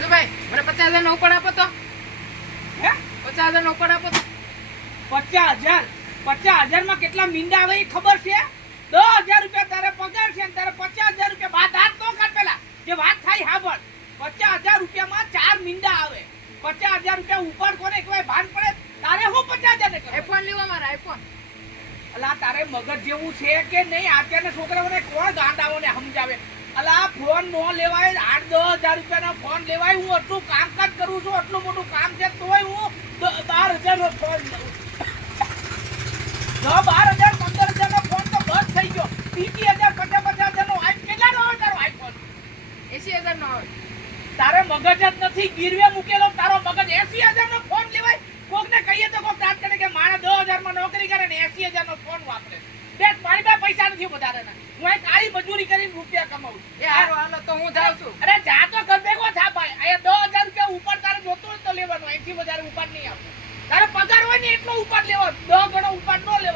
રાજુભાઈ મને 50,000 નો ઉપર આપો તો. હે 50,000 નો ઉપર આપો તો. 50,000 માં કેટલા મીંડા આવે એ ખબર છે? 10,000 રૂપિયા તારે પગાર છે ને તારે 50,000 રૂપિયા વાત હાથ તો કાઢ પેલા જે વાત થાય હાબળ. 50,000 રૂપિયામાં 4 મીંડા આવે. 50,000 રૂપિયા ઉપર કોને કહેવાય ભાન પડે? તારે હું 50,000 ને આઈફોન લેવા મારા આઈફોન. અલા તારે મગજ જેવું છે કે નહીં? અત્યારના છોકરાઓને કોણ ગાંડાઓને સમજાવે? અલા ફોન નો લેવાય, 8-10,000 રૂપિયાનો ફોન લેવાય. હું આટલું કામકાજ કરું છું, આટલું મોટું કામ છે તોય હું 12,000 નો ફોન લઉં. 12,000 15,000 નો ફોન તો બંધ થઈ ગયો. 30,000 50,000 નો કેટલા નો આવે તારો આઈફોન? 80,000 નો આવે. તારે મગજ જ નથી, ગીરવે મૂકેલો તારો મગજ. 80,000 નો ફોન લેવાય? કોકને કહીએ તો કોક દાંત કરે કે માણસ 10,000 માં નોકરી કરે ને 80,000 નો ફોન વાપરે. બે મારી પાસે પૈસા નથી વધારેના. હું અહીં કાળી મજૂરી કરીને રૂપિયા કમાઉં. એ હારો હાલો તો હું જાઉં છું. અરે જા તો કર દેખો થા ભાઈ. અહીંયા 10,000 રૂપિયા ઉપર તારે જોતો હોય તો લેવાનું. અહીંથી વધારે ઉપર નહીં આપવું. તારે પગાર હોય ને એટલો ઉપર લેવો. 10 ગણો ઉપર ન લેવો.